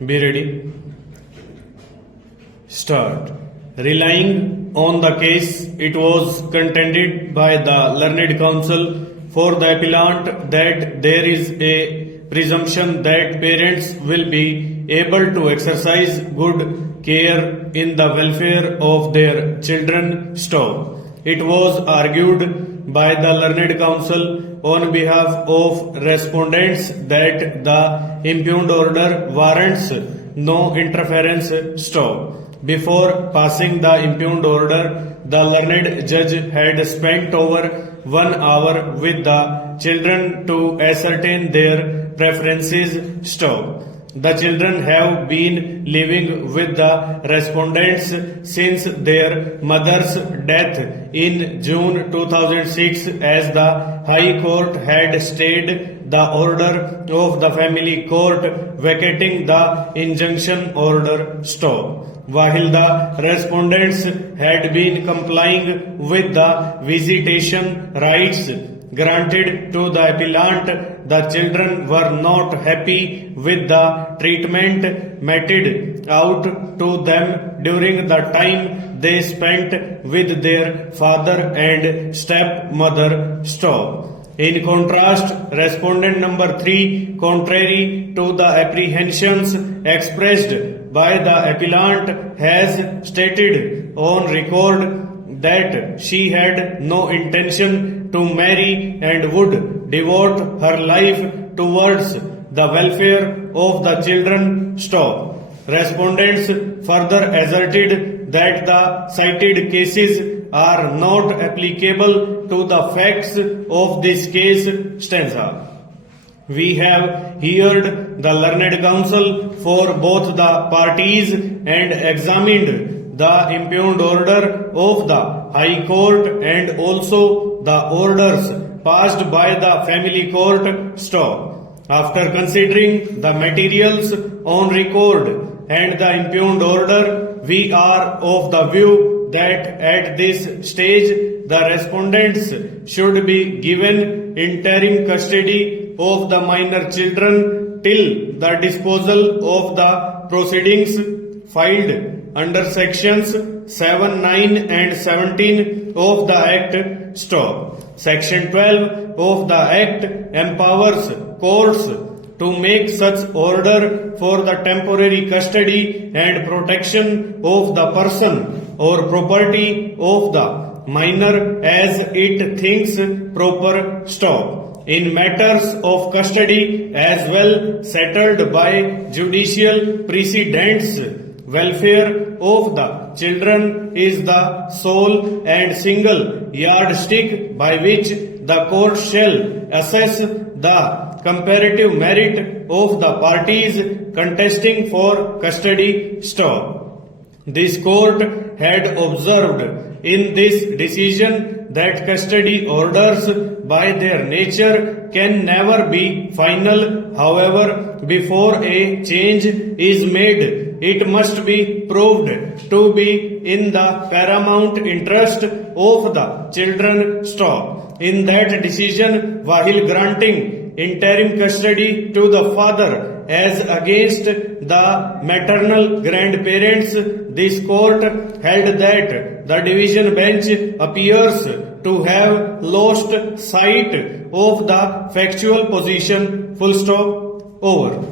Be ready. Start. Relying on the case, it was contended by the learned counsel for the appellant that there is a presumption that parents will be able to exercise good care in the welfare of their children. Stop. It was argued by the learned counsel on behalf of respondents that the impugned order warrants no interference. Stop. Before passing the impugned order, the learned judge had spent over 1 hour with the children to ascertain their preferences. Stop. The children have been living with the respondents since their mother's death in June 2006, as the High Court had stayed the order of the family court vacating the injunction order. Stop. While the respondents had been complying with the visitation rights granted to the appellant, the children were not happy with the treatment meted out to them during the time they spent with their father and stepmother. Stop. In contrast, respondent number 3, contrary to the apprehensions expressed by the appellant, has stated on record that she had no intention to marry and would devote her life towards the welfare of the children. Stop. Respondents further asserted that the cited cases are not applicable to the facts of this case. Stanza. We have heard the learned counsel for both the parties and examined the impugned order of the High Court and also the orders passed by the family court. Stop. After considering the materials on record and the impugned order, we are of the view that at this stage the respondents should be given interim custody of the minor children till the disposal of the proceedings filed under sections 7, 9 and 17 of the Act. Stop. Section 12 of the Act empowers courts to make such order for the temporary custody and protection of the person or property of the minor as it thinks proper. Stop. In matters of custody as well settled by judicial precedents, welfare of the children is the sole and single yardstick by which the court shall assess the comparative merit of the parties contesting for custody. Stop. This court had observed in this decision that custody orders by their nature can never be final. However, before a change is made, it must be proved to be in the paramount interest of the children. Stop. In that decision, while granting interim custody to the father as against the maternal grandparents, this court held that the division bench appears to have lost sight of the factual position. Full stop. Over.